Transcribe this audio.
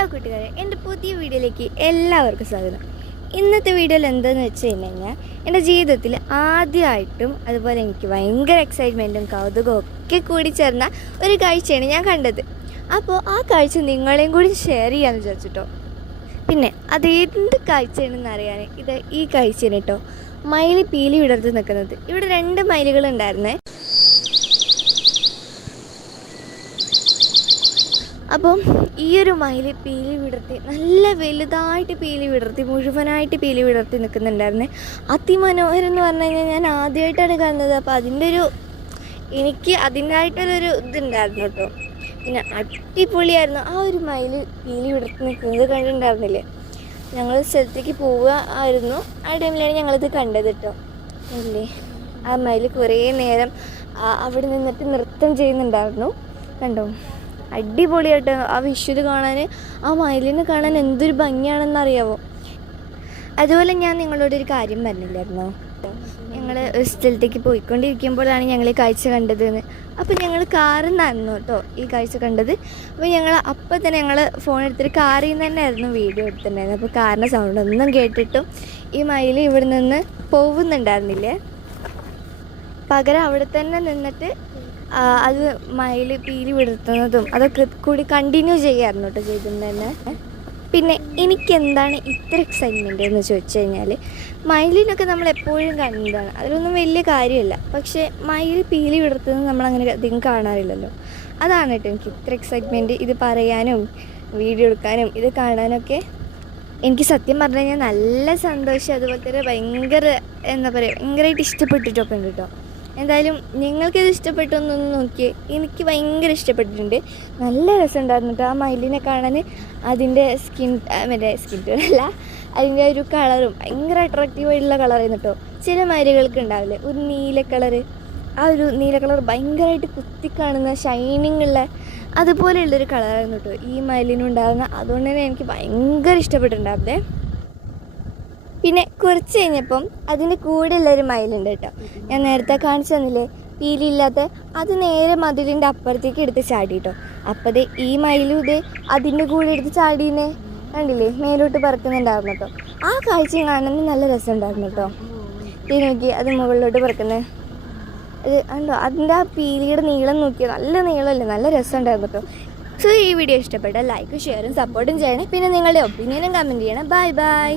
Hello കൂട്ടുകാരെ, എൻ്റെ പുതിയ വീഡിയോയിലേക്ക് എല്ലാവർക്കും സ്വാഗതം. ഇന്നത്തെ വീഡിയോയിൽ എന്താണെന്ന് വെച്ച് കഴിഞ്ഞാൽ എൻ്റെ ജീവിതത്തിൽ ആദ്യമായിട്ടും അതുപോലെ എനിക്ക് ഭയങ്കര എക്സൈറ്റ്മെൻറ്റും കൗതുകവും ഒക്കെ കൂടി ചേർന്ന ഒരു കാഴ്ചയാണ് ഞാൻ കണ്ടത്. അപ്പോൾ ആ കാഴ്ച നിങ്ങളെയും കൂടി ഷെയർ ചെയ്യാമെന്ന് വിചാരിച്ചിട്ടോ. പിന്നെ അതേന്ത് കാഴ്ചയാണെന്ന് അറിയാൻ ഈ കാഴ്ചയാണ് കേട്ടോ, മയിൽ പീലി വിടർത്തി നിൽക്കുന്നത്. ഇവിടെ 2 മയിലുകളുണ്ടായിരുന്നേ. അപ്പം ഈ ഒരു മയിൽ പീലി വിടർത്തി നല്ല വലുതായിട്ട് പീലി വിടർത്തി മുഴുവനായിട്ട് പീലി വിടർത്തി നിൽക്കുന്നുണ്ടായിരുന്നേ. അതിമനോഹരം എന്ന് പറഞ്ഞു കഴിഞ്ഞാൽ ഞാൻ ആദ്യമായിട്ടാണ് കാണുന്നത്. അപ്പോൾ എനിക്ക് അതിൻ്റെതായിട്ടുള്ളൊരു ഇതുണ്ടായിരുന്നു കേട്ടോ. പിന്നെ അടിപൊളിയായിരുന്നു ആ ഒരു മയിൽ പീലി വിടർത്തി നിൽക്കുന്നത് കണ്ടിട്ടുണ്ടായിരുന്നില്ലേ. ഞങ്ങൾ സ്ഥലത്തേക്ക് പോവുക ആയിരുന്നു, ആ ടൈമിലാണ് ഞങ്ങളിത് കണ്ടത് കേട്ടോ. ഇല്ലേ, ആ മയിൽ കുറേ നേരം അവിടെ നിന്നിട്ട് നൃത്തം ചെയ്യുന്നുണ്ടായിരുന്നു, കണ്ടോ. അടിപൊളിയായിട്ട് ആ വിഷ്വൽ കാണാൻ, ആ മയിലിനെ കാണാൻ എന്തൊരു ഭംഗിയാണെന്നറിയാവോ. അതുപോലെ ഞാൻ നിങ്ങളോടൊരു കാര്യം പറഞ്ഞില്ലായിരുന്നോ, ഞങ്ങൾ ഒരു സ്ഥലത്തേക്ക് പോയിക്കൊണ്ടിരിക്കുമ്പോഴാണ് ഞങ്ങൾ ഈ കാഴ്ച കണ്ടതെന്ന്. അപ്പോൾ ഞങ്ങൾ കാറിൽ നിന്നായിരുന്നു കേട്ടോ ഈ കാഴ്ച കണ്ടത്. അപ്പോൾ അപ്പോൾ തന്നെ ഞങ്ങൾ ഫോൺ എടുത്തിട്ട് കാറിൽ നിന്ന് തന്നെയായിരുന്നു വീഡിയോ എടുത്തിട്ടുണ്ടായിരുന്നത്. അപ്പോൾ കാറിൻ്റെ സൗണ്ടൊന്നും കേട്ടിട്ടും ഈ മയിൽ ഇവിടെ നിന്ന് പോകുന്നുണ്ടായിരുന്നില്ലേ. പകരം അവിടെ തന്നെ നിന്നിട്ട് അത് മയിൽ പീലി വിടർത്തുന്നതും അതൊക്കെ കൂടി കണ്ടിന്യൂ ചെയ്യാമായിരുന്നു കേട്ടോ ചെയ്തിട്ടുണ്ട് തന്നെ. പിന്നെ എനിക്കെന്താണ് ഇത്ര എക്സൈറ്റ്മെൻറ്റ് എന്ന് ചോദിച്ചു കഴിഞ്ഞാൽ, മയിലിനൊക്കെ നമ്മൾ എപ്പോഴും കാണുന്നതാണ്, അതിലൊന്നും വലിയ കാര്യമില്ല. പക്ഷേ മയിൽ പീലി വിടർത്തുന്നത് നമ്മളങ്ങനെ അധികം കാണാറില്ലല്ലോ. അതാണ് കേട്ടോ എനിക്ക് ഇത്ര എക്സൈറ്റ്മെൻറ്റ്. ഇത് പറയാനും വീഡിയോ എടുക്കാനും ഇത് കാണാനൊക്കെ എനിക്ക് സത്യം പറഞ്ഞു കഴിഞ്ഞാൽ നല്ല സന്തോഷം. അതുപോലെ തന്നെ ഭയങ്കരമായിട്ട് ഇഷ്ടപ്പെട്ടിട്ടൊക്കെ ഉണ്ട് കേട്ടോ. എന്തായാലും നിങ്ങൾക്കിത് ഇഷ്ടപ്പെട്ടൊന്നൊന്ന് നോക്കിയേ. എനിക്ക് ഭയങ്കര ഇഷ്ടപ്പെട്ടിട്ടുണ്ട്, നല്ല രസമുണ്ടായിരുന്നു കേട്ടോ ആ മയിലിനെ കാണാൻ. അതിൻ്റെ സ്കിൻ ടോണല്ല, അതിൻ്റെ ഒരു കളറും ഭയങ്കര അട്രാക്റ്റീവായിട്ടുള്ള കളറായിരുന്നു കേട്ടോ. ചില മയിലുകൾക്ക് ഉണ്ടാവില്ലേ ഒരു നീല കളറ്, ആ ഒരു നീല കളർ ഭയങ്കരമായിട്ട് കുത്തിക്കാണുന്ന ഷൈനിങ് ഉള്ള അതുപോലെയുള്ളൊരു കളറായിരുന്നു കേട്ടോ ഈ മയിലിനും ഉണ്ടാകുന്ന. അതുകൊണ്ട് തന്നെ എനിക്ക് ഭയങ്കര ഇഷ്ടപ്പെട്ടിട്ടുണ്ടായിരുന്നേ. പിന്നെ കുറച്ച് കഴിഞ്ഞപ്പം അതിൻ്റെ കൂടെയുള്ളൊരു മയിലുണ്ട് കേട്ടോ, ഞാൻ നേരത്തെ കാണിച്ചു തന്നില്ലേ പീലിയില്ലാത്ത, അത് നേരെ മതിലിൻ്റെ അപ്പുറത്തേക്ക് എടുത്ത് ചാടി കേട്ടോ. അപ്പോൾ ഈ മയിലും അതിൻ്റെ കൂടെ എടുത്ത് ചാടീനെ കണ്ടില്ലേ, മേലോട്ട് പറക്കുന്നുണ്ടായിരുന്നു കേട്ടോ. ആ കാഴ്ച കാണാൻ നല്ല രസമുണ്ടായിരുന്നു കേട്ടോ. നോക്കി അത് മുകളിലോട്ട് പറക്കുന്നത് അത് കണ്ടോ, അതിൻ്റെ ആ പീലിയുടെ നീളം നോക്കിയാൽ നല്ല നീളമല്ലേ, നല്ല രസമുണ്ടായിരുന്നു കേട്ടോ. സോ ഈ വീഡിയോ ഇഷ്ടപ്പെട്ടാൽ ലൈക്കും ഷെയറും സപ്പോർട്ടും ചെയ്യണേ. പിന്നെ നിങ്ങളുടെ ഒപ്പീനിയനും കമൻറ്റ് ചെയ്യണം. Bye bye.